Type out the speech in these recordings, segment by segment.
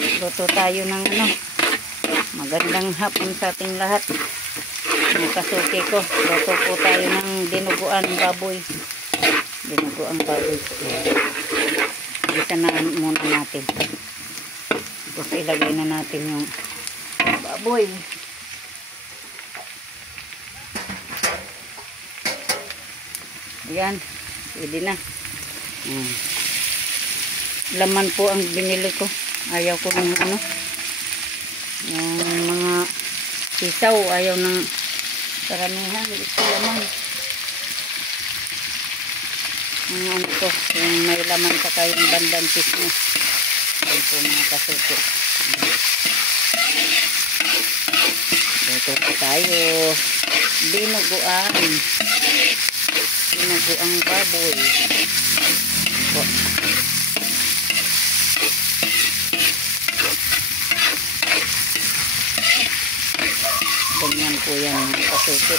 Luto tayo ng ano. Magandang hapon sa ating lahat. Mga kasuki ko. Luto po tayo ng dinuguan baboy. Dinuguan baboy po. Isa na muna natin. Tapos ilagay na natin yung baboy. Ayan. Pwede na. Laman po ang binili ko. Ayaw ko ng ano. Yung mga isaw. Ayaw ng karamihan. Ito laman. Yung ano to. Yung may laman pa kayong bandang pisngi. Ayan po mga kasuki. Luto po tayo. Dinuguan. Dinuguang baboy. Po. Ganyan po yan mga kasuki.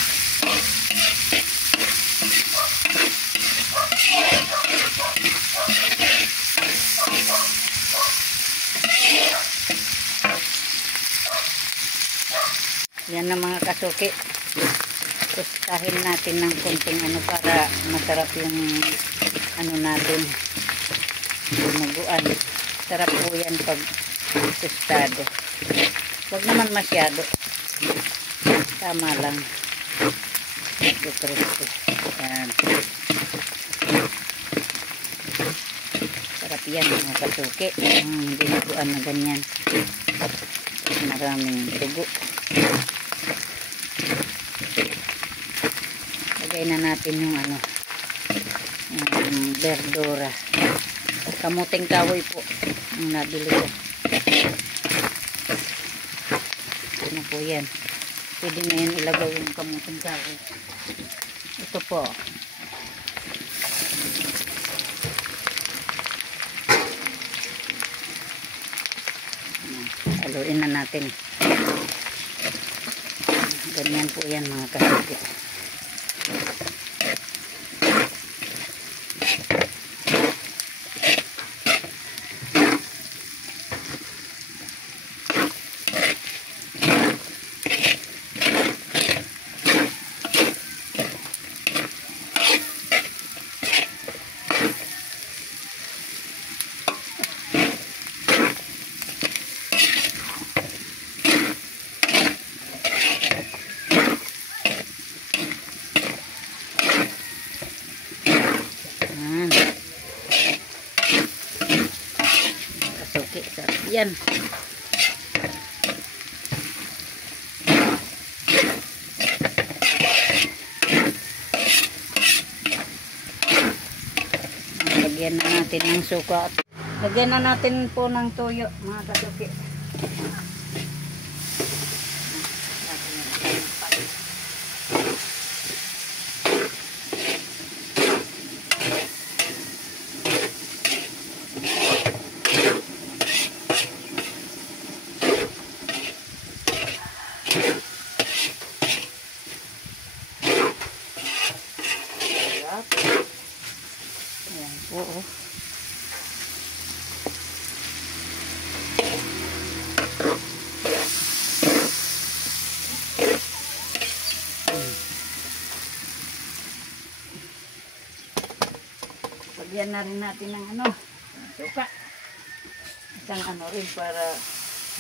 Yan na mga kasuki. Tustahin natin ng konting ano para masarap yung ano natin. Dinuguan. Sarap po yan pag tostado. Huwag naman masyado. Tama lang. Ito crispy. Yan. Sarap yan mga kasuki. Yung dinuguan na ganyan. Maraming dugo. Lagay na natin yung ano, yung berdura. Kamuting kahoy po ang nabili ko. Ano po yan. Pwede na yan ilagay yung kamuting kahoy. Ito po. Haluin na natin. Ganyan po yan mga kasuki. Yan. Lagyan na natin ng suka. Lagyan na natin po ng toyo, mga kasuki. Ayan po. Lagyan na rin natin ng ano, suka. Isang ano rin para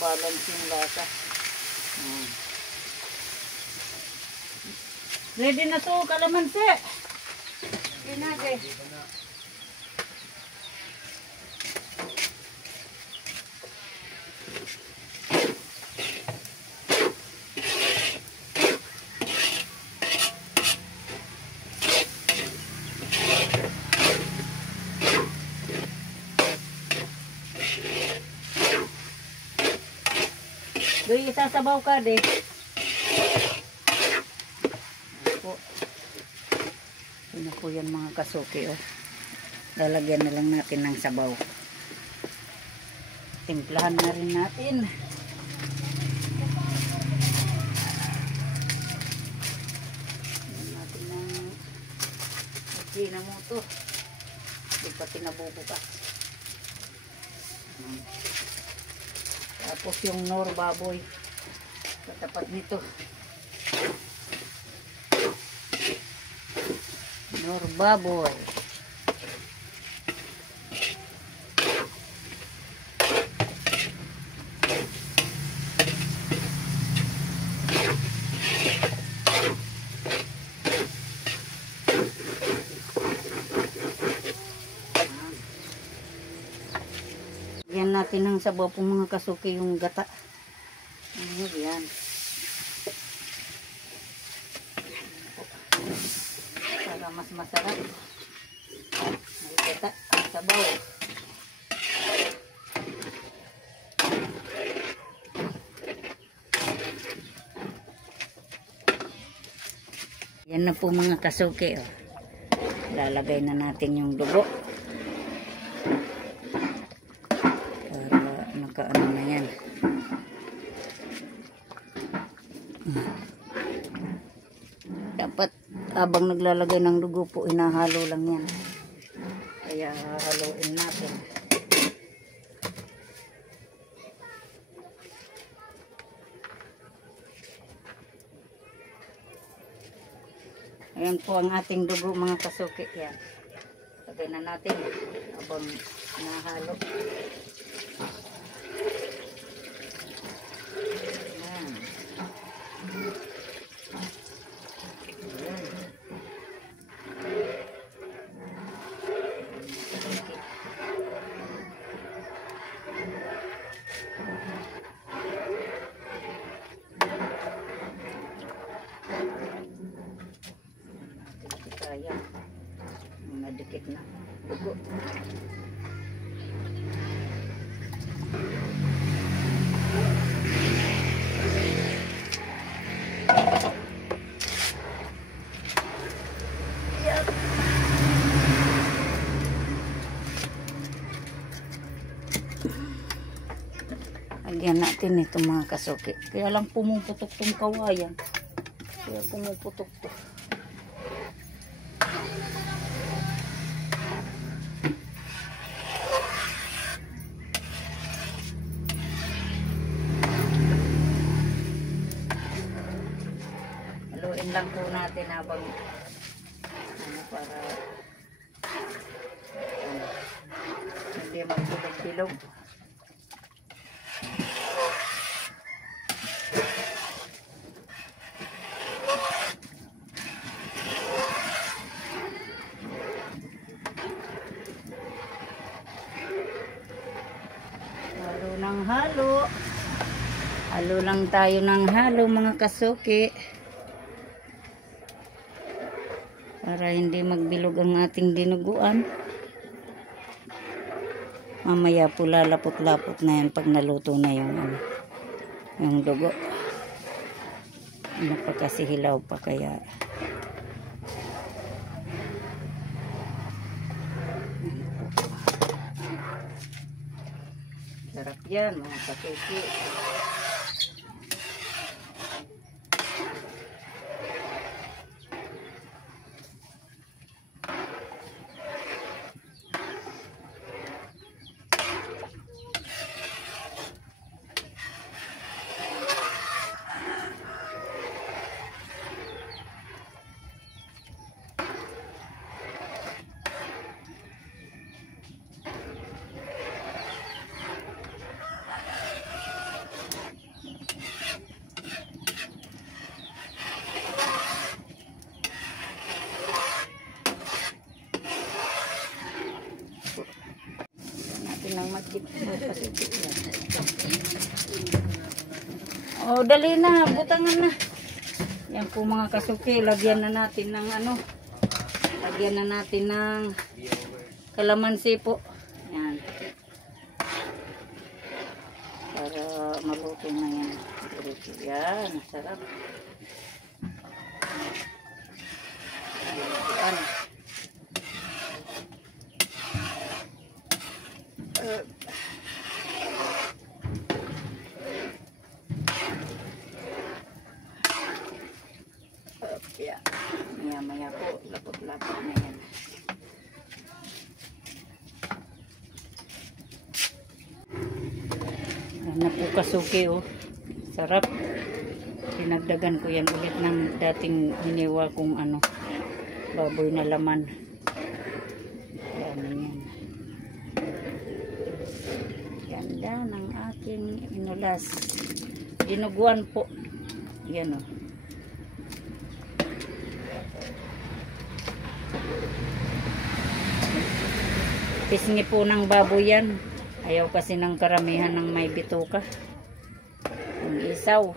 balance yung lasa. Ready na to, kalamansi. Ready na, guys. Doy, isasabaw ka, de. Po. Yun na po yan mga kasuki, oh. Lalagyan na lang natin ng sabaw. Timplahan na rin natin. Lagyan natin ng Ajinomoto. Hindi pa tinabubukas. Tapos yung nor baboy sa tapat nito. Nor baboy. Yan natin ng sabaw po mga kasuki yung gata. Yan. Para mas masarap. May gata ang sabaw. Yan na po mga kasuki. Oh. Lalagay na natin yung dugo. Nakaano na yan. Dapat habang naglalagay ng dugo po, inahalo lang yan. Kaya haluin natin. Ayan po ang ating dugo mga kasuki. Yan. Lagay na natin habang nahalo. Ayan. Nadikit na dugo. Lagyan natin ito mga kasuki. Kaya lang pumuputok tong kawayan. Kaya pumuputok to. Haluin lang po natin habang para hindi magbilog-bilog. Halo ng halo. Halo lang tayo ng halo mga kasuki. Para hindi magbilog ang ating dinuguan. Mamaya po lalapot-lapot na yan pag naluto na yung dugo. Ano pa kasi hilaw pa kaya. Sarap yan mga kasuki. Ng magkit kasi oh dali na, butangan na yan po mga kasuki. Lagyan na natin ng lagyan na natin ng kalamansi po yan para maluto na yan. Yan, sarap yan. Yeah. Maya-maya po, lapot-lapot na yan. Ano po kasuki oh. Sarap. Dinagdagan ko yan ulit ng dating hiniwa kong ano, baboy na laman. Yan yan. Ganda ng aking inulas. Dinuguan po. Yan oh. Pisngi po ng baboy yan. Ayaw kasi ng karamihan ng may bituka. Yung isaw.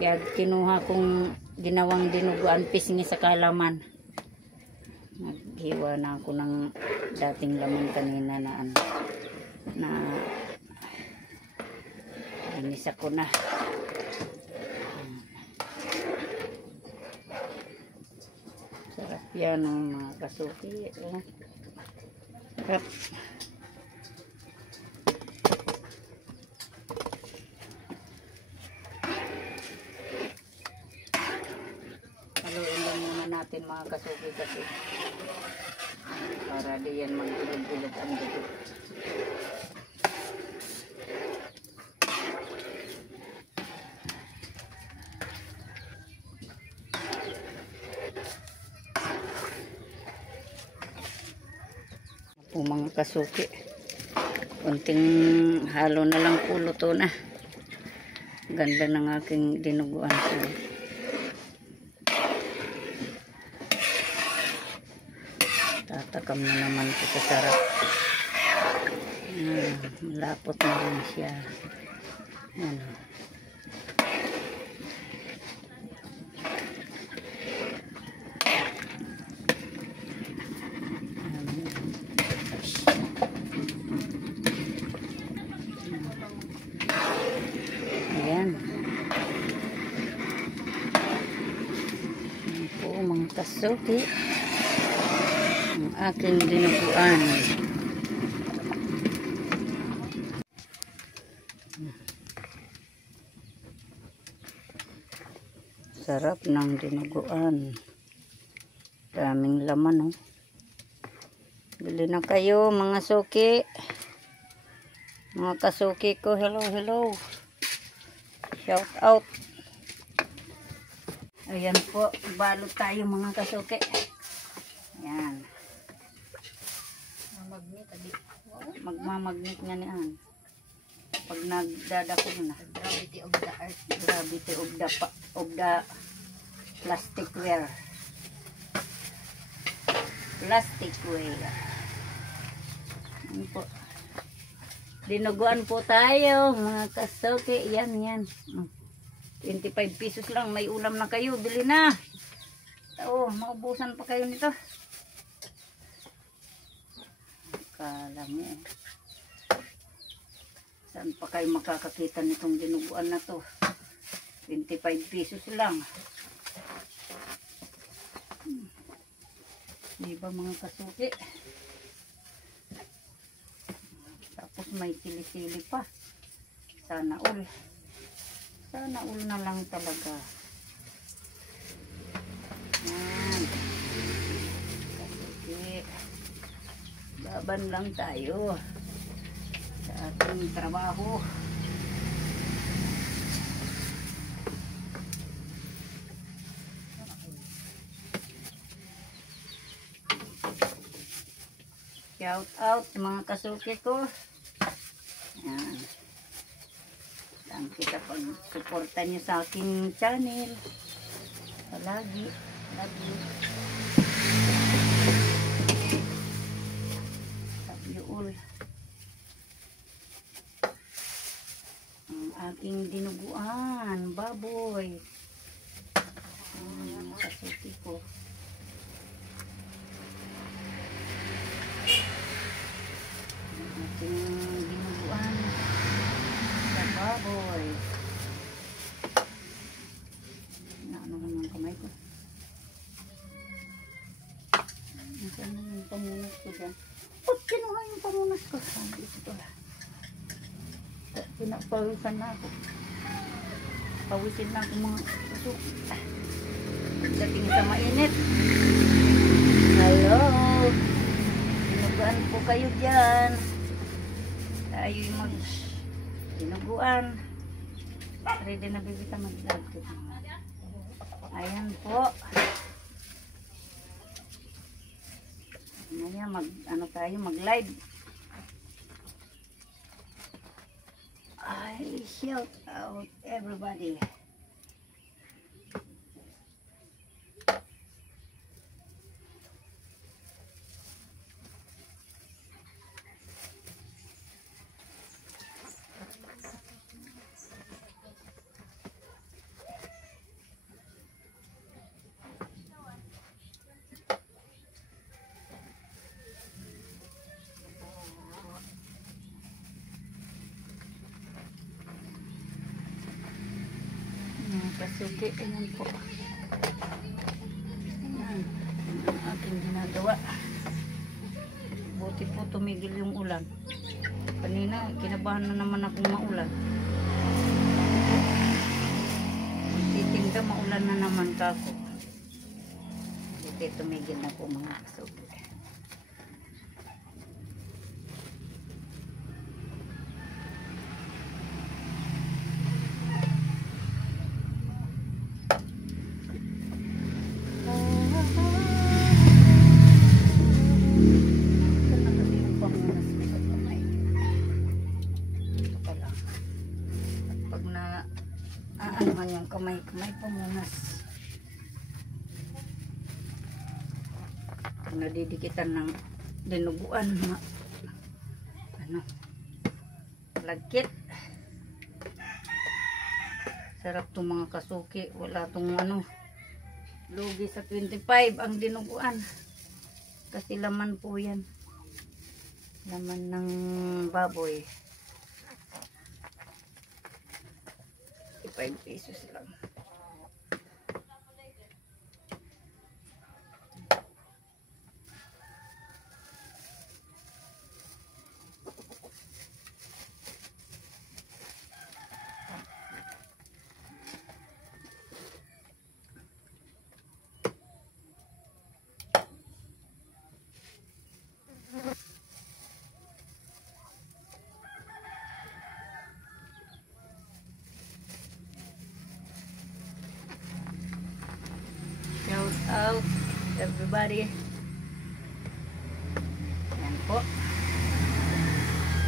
Kaya kinuha kong ginawang dinuguan pisngi sa kalaman. Naghiwa na ako ng dating laman kanina na ano. Na inisa ko na. Sarap yan mga kasuki. Sarap. Haluin lang muna natin mga kasuki kasi para di yan mag-ilog-ilog ang dugo. Po mga kasuki, kunting halo na lang po luto na. Ganda ng aking dinuguan po. Tatakam na naman po sa sarap. Malapot na rin siya. Ano. Ayan. Ayan po mga kasuki. Ang aking dinuguan. Sarap ng dinuguan. Daming laman oh. Bili na kayo mga suki. Mga kasuki ko, hello, hello. Shout out. Ayan po, balot tayo mga kasuki. Ayan. Magmamagnet nga niyan. Pag nagdadakog na. Gravity of the earth. Gravity of the plasticware. Plasticware. Ayan po. Dinuguan po tayo mga kasuki. Yan, yan. 25 pesos lang. May ulam na kayo. Bili na. Oo, maubusan pa kayo nito. Kala mo. Saan pa kayo makakakita nitong dinuguan na to? 25 pesos lang. Diba mga kasuki? Tapos may sili-sili pa. Sana all. Sana all na lang talaga. Yan. Kasuki. Laban lang tayo sa ating trabaho. Shout out mga kasuki ko. Yan. Thank kita pag suporta nyo sa aking channel. Palagi. Lagi. Ang aking dinuguan, baboy. Ang kasuki ko. Ang aking dinuguan sa baboy. Ano naman kamay ko? Nasaan na yung pamunas ko dyan? Ba't kinuha yung pamunas ko? Sabi ito lang. Pinapawisan na ako. Pawisin na ako mga usok. Pagdating sa mainit. Hello. Sinugaan po kayo dyan. Tayo'y Dinuguan. Ready na bibita mag-vlog. Ayan po. Ngayon mag-live. I shout out everybody. Kasuki, ayan po. Ayan ang aking ginagawa. Buti po tumigil yung ulan. Kanina, kinabahan na naman akong maulan. Titinda, maulan na naman kako. Buti tumigil na po mga kasuki. Yung kamay pamunas. Nadidikitan ng dinuguan na lagkit. Sarap tong mga kasuki. Wala tong lugi sa 25 ang dinuguan. Kasi laman po yan. Laman ng baboy. 5 pesos lang. Shout out everybody. Yan po.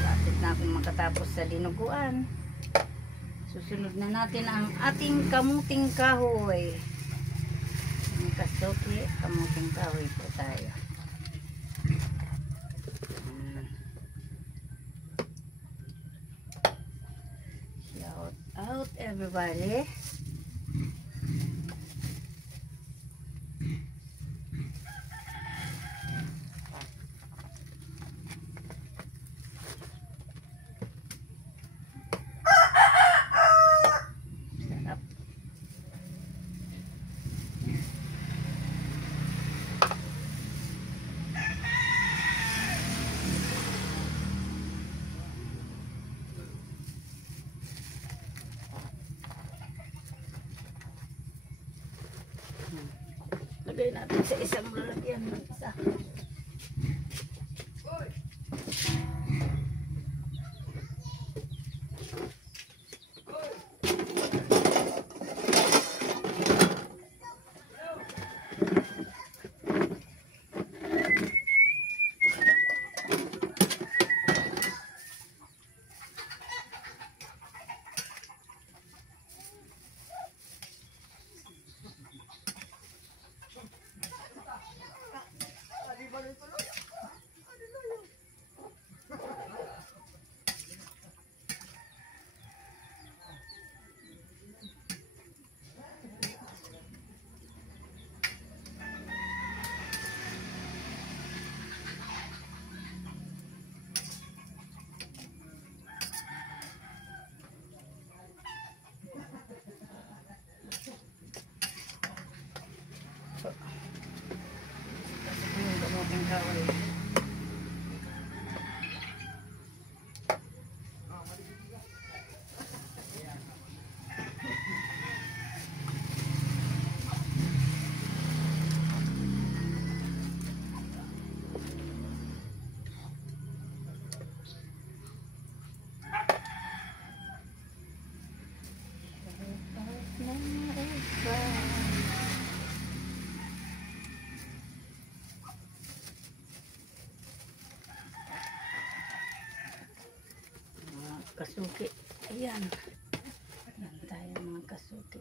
Lapit na akong makatapos sa dinuguan. Susunod na natin ang ating kamuting kahoy. Ang kasuki, kamuting kahoy po tayo. Shout out everybody. Lagay natin sa isang lalagyan ng isa. kasuki. Ayan. Ayan tayo mga kasuki.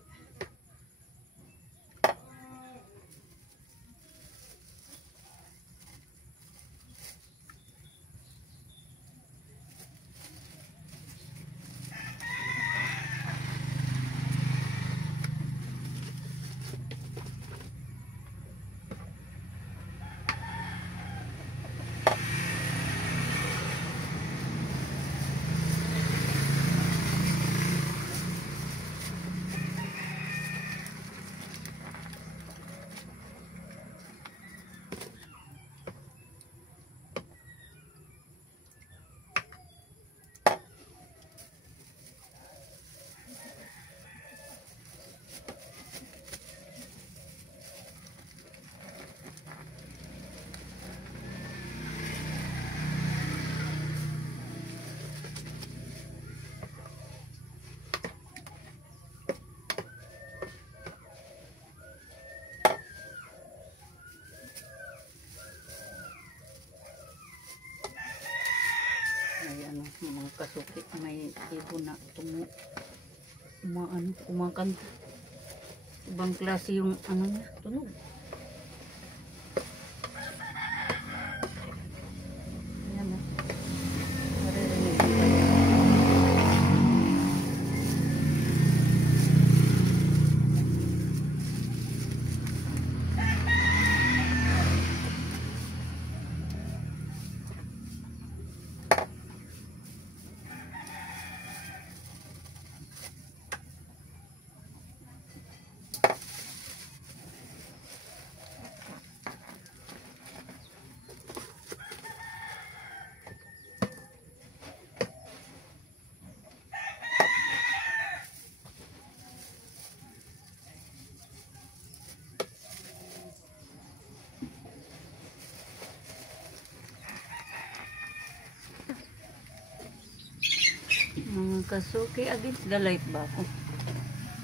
Ayan mga kasuki, may ibon na kumakanta. Ibang klase yung ano niya, tunog. Ayan o. Maririnig ko tayo. Mga kasuki, against the light ba ako?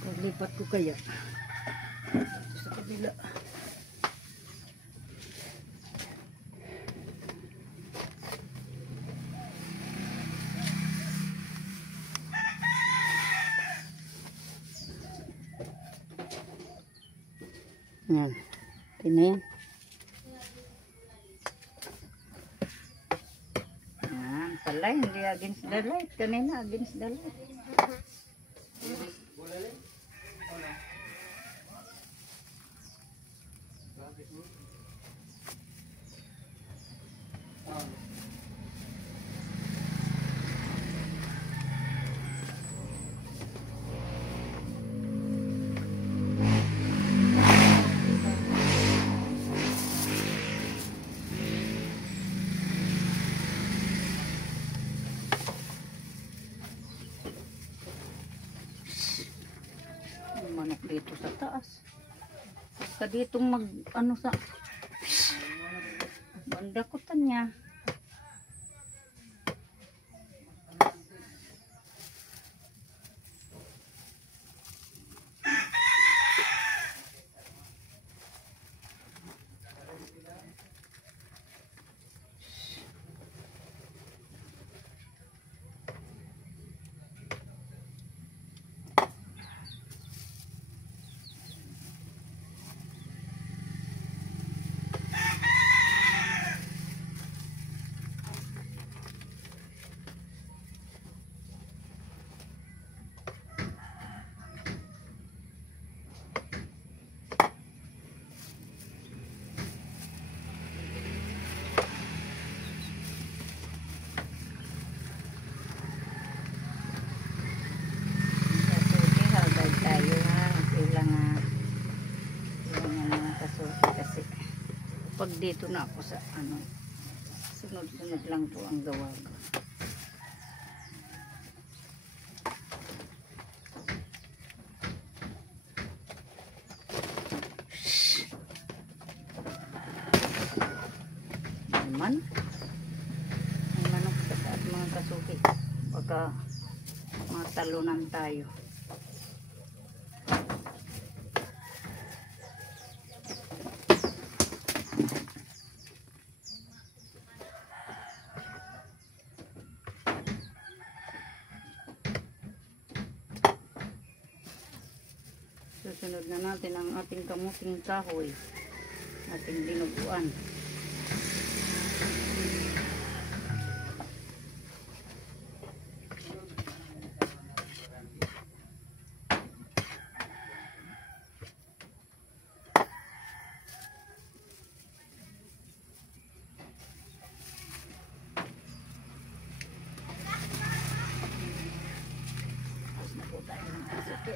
Paglipat ko kaya sa kabila. Yan. Yan. Yan. Pala, hindi against the light. Kanina against the light. Manok dito sa taas. Basta ditong mag ano sa bandakutan niya. Pag dito na ako sa ano, sunod-sunod lang po ang gawa ko. May manok sa taas mga kasuki. Baka matalunan tayo. Sunod na natin ang ating kamuting kahoy. Ating dinuguan. Tapos na po tayo ng suki.